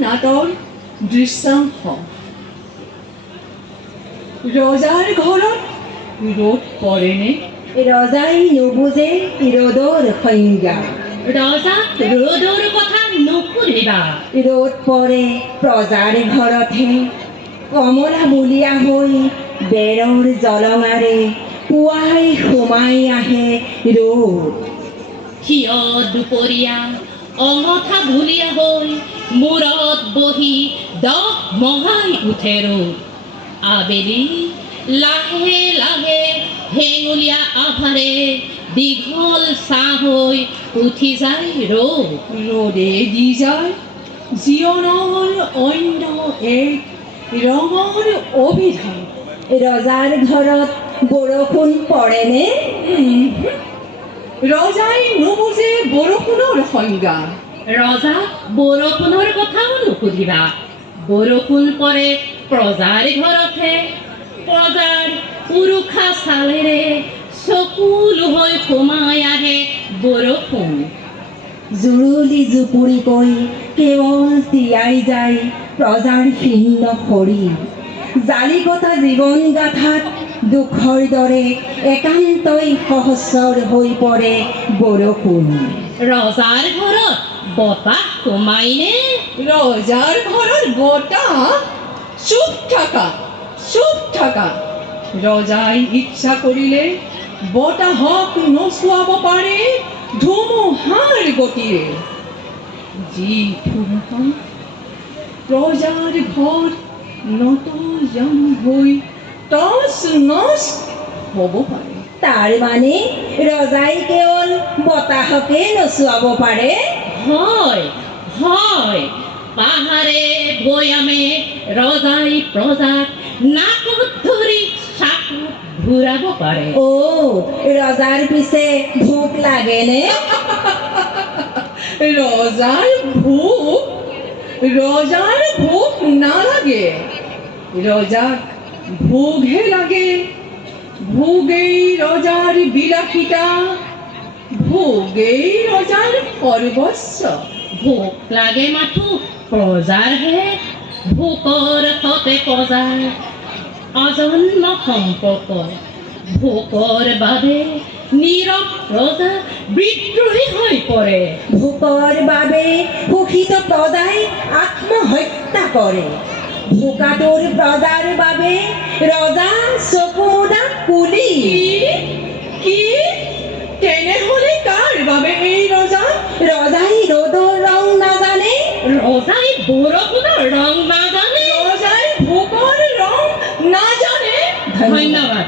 নাটৰ দৃশ্যাংশ। ৰজাৰ ঘৰত ৰ'দ পৰেনে? ৰজাই নুবুজে ৰ'দৰ সংজ্ঞা। ৰজাক ৰ'দৰ কথা নুসুধিবা। ৰ'দ পৰে প্ৰজাৰ ঘৰতহে, কমলা বুলিয়া হৈ বেৰৰ জলঙাৰে পুৱাই সোমাই আহে ৰ'দ। থিয় দুপৰীয়া অঙঠা ভুলীয়া হৈ মূৰত বহি দগমগাই উঠে ৰ'দ। আবেলি লাহে লাহে হেঙুলীয়া আভাৰে দীঘল ছাঁ হৈ উঠি যায় ৰ'দ। ৰ'দে দি যায় জীৱনৰ অন্য এক ৰঙৰ অভিধান। ৰজাৰ ঘৰত বৰষুণ পৰেনে? ৰজাই নুবুজে বৰষুণৰ সংজ্ঞা। ৰজাক বৰষুণৰ কথাও নুসুধিবা। বৰষুণ পৰে প্ৰজাৰ ঘৰতহে, প্ৰজাৰ উৰুষা ছালেৰে চকুল হৈ সোমাই আহে বৰষুণ। জুৰুলি জুপুৰিকৈ কেৱল তিয়াই যায় প্ৰজাৰ শীৰ্ণ শৰীৰ। জালিকটা জীৱন গাথাত দুখৰ দৰে একান্তই সহস্ৰ হৈ পৰে বৰষুণ। ৰজাৰ ঘৰত বতাহ সোমাইনে? ৰজাৰ ঘৰত বতাহ চুপ থাকা, চুপ থাকা। ৰজাই ইচ্ছা কৰিলে বতাহক নচুৱাব পাৰে ধুমুহাৰ গতিৰে। যি ধুমুহা প্ৰজাৰ ঘৰ নতজান হৈ টচ নচ হ'ব পাৰে। তাৰ মানে ৰজাই কেৱল বতাহকে নচুৱাব পাৰে? হয় হয়, পাহাৰে ভৈয়ামে ৰজাই প্ৰজাক নাকত ধৰি চাকত ঘূৰাব পাৰে। ৰজাৰ পিছে ভোক লাগেনে? ৰজাৰ ভোক নালাগে। ৰজাক ভোগহে লাগে। ভোগেই ৰজাৰ বিলাসিতা, ভোগেই ৰজাৰ সৰ্বস্ব। ভোক লাগে মাথো প্ৰজাৰহে, ভোকৰ সতে প্ৰজাৰ অজন্ম সম্পৰ্ক। ভোকৰ বাবে নীৰৱ প্ৰজা বিদ্ৰোহী হৈ পৰে। ভোকৰ বাবে শোষিত প্ৰজাই আত্মহত্যা কৰে। ভোকাতুৰ প্ৰজাৰ বাবে ৰজা চকু মুদা কুলি। কি তেনেহলে কাৰ বাবে এই ৰজা? ৰজাই ৰ'দৰ ৰং নাজানে, ৰজাই বৰষুণৰ ৰং নাজানে, ৰজাই ভোকৰ ৰং নাজানে। ধন্যবাদ।